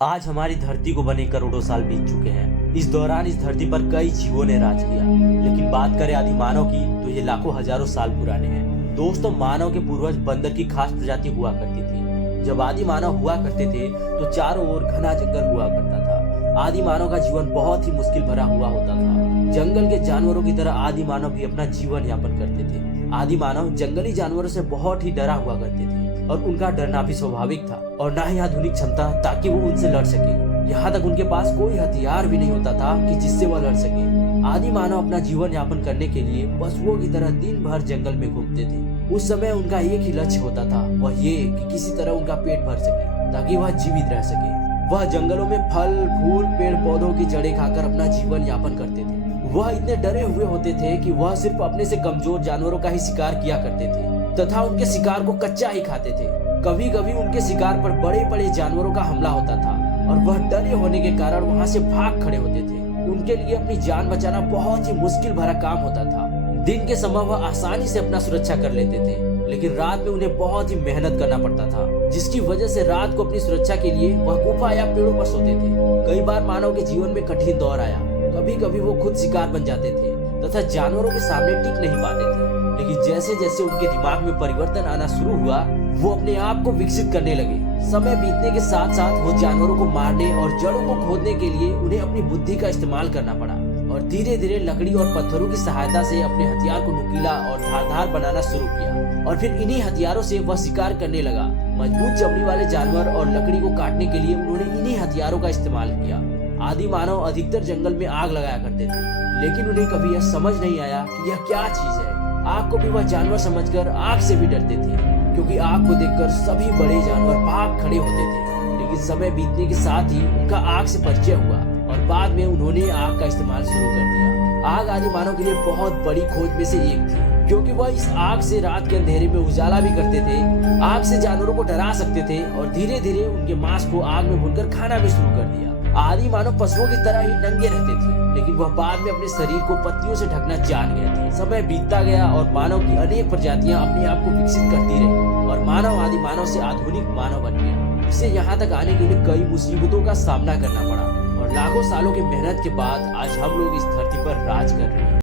आज हमारी धरती को बने करोड़ों साल बीत चुके हैं। इस दौरान इस धरती पर कई जीवों ने राज किया, लेकिन बात करें आदि मानव की तो ये लाखों हजारों साल पुराने हैं। दोस्तों, मानव के पूर्वज बंदर की खास प्रजाति हुआ करती थी। जब आदि मानव हुआ करते थे तो चारों ओर घना जंगल हुआ करता था। आदि मानव का जीवन बहुत ही मुश्किल भरा हुआ होता था। जंगल के जानवरों की तरह आदि मानव भी अपना जीवन यापन करते थे। आदि मानव जंगली जानवरों से बहुत ही डरा हुआ करते थे और उनका डरना भी स्वाभाविक था और ना ही आधुनिक क्षमता ताकि वो उनसे लड़ सके। यहाँ तक उनके पास कोई हथियार भी नहीं होता था कि जिससे वह लड़ सके। आदि मानव अपना जीवन यापन करने के लिए पशुओं की तरह दिन भर जंगल में घूमते थे। उस समय उनका एक ही लक्ष्य होता था, वह ये कि किसी तरह उनका पेट भर सके ताकि वह जीवित रह सके। वह जंगलों में फल फूल पेड़ पौधों की जड़ें खाकर अपना जीवन यापन करते थे। वह इतने डरे हुए होते थे कि वह सिर्फ अपने से कमजोर जानवरों का ही शिकार किया करते थे तथा उनके शिकार को कच्चा ही खाते थे। कभी कभी उनके शिकार पर बड़े बड़े जानवरों का हमला होता था और वह डरे होने के कारण वहां से भाग खड़े होते थे। उनके लिए अपनी जान बचाना बहुत ही मुश्किल भरा काम होता था। दिन के समय वह आसानी से अपना सुरक्षा कर लेते थे, लेकिन रात में उन्हें बहुत ही मेहनत करना पड़ता था, जिसकी वजह से रात को अपनी सुरक्षा के लिए वह गुफा या पेड़ों पर सोते थे। कई बार मानव के जीवन में कठिन दौर आया। कभी कभी वो खुद शिकार बन जाते थे तथा जानवरों के सामने टिक नहीं पाते थे, लेकिन जैसे जैसे उनके दिमाग में परिवर्तन आना शुरू हुआ वो अपने आप को विकसित करने लगे। समय बीतने के साथ साथ वो जानवरों को मारने और जड़ों को खोदने के लिए उन्हें अपनी बुद्धि का इस्तेमाल करना पड़ा और धीरे धीरे लकड़ी और पत्थरों की सहायता से अपने हथियार को नुकीला और धारदार बनाना शुरू किया और फिर इन्हीं हथियारों से वह शिकार करने लगा। मजबूत चमड़ी वाले जानवर और लकड़ी को काटने के लिए उन्होंने इन्हीं हथियारों का इस्तेमाल किया। आदि मानव अधिकतर जंगल में आग लगाया करते थे, लेकिन उन्हें कभी यह समझ नहीं आया कि यह क्या चीज है। आग को भी वह जानवर समझकर आग से भी डरते थे, क्योंकि आग को देखकर सभी बड़े जानवर भाग खड़े होते थे। लेकिन समय बीतने के साथ ही उनका आग से परिचय हुआ और बाद में उन्होंने आग का इस्तेमाल शुरू कर दिया। आग आदि मानव के लिए बहुत बड़ी खोज में से एक थी, क्योंकि वह इस आग से रात के अंधेरे में उजाला भी करते थे। आग से जानवरों को डरा सकते थे और धीरे धीरे उनके मांस को आग में भूनकर खाना भी शुरू कर दिया। आदि मानव पशुओं की तरह ही नंगे रहते थे, लेकिन वह बाद में अपने शरीर को पत्तियों से ढकना जान गए थे। समय बीतता गया और मानव की अनेक प्रजातियां अपने आप को विकसित करती रही और मानव आदि मानव से आधुनिक मानव बन गया। इसे यहाँ तक आने के लिए कई मुसीबतों का सामना करना पड़ा और लाखों सालों की मेहनत के बाद आज हम लोग इस धरती पर राज कर रहे हैं।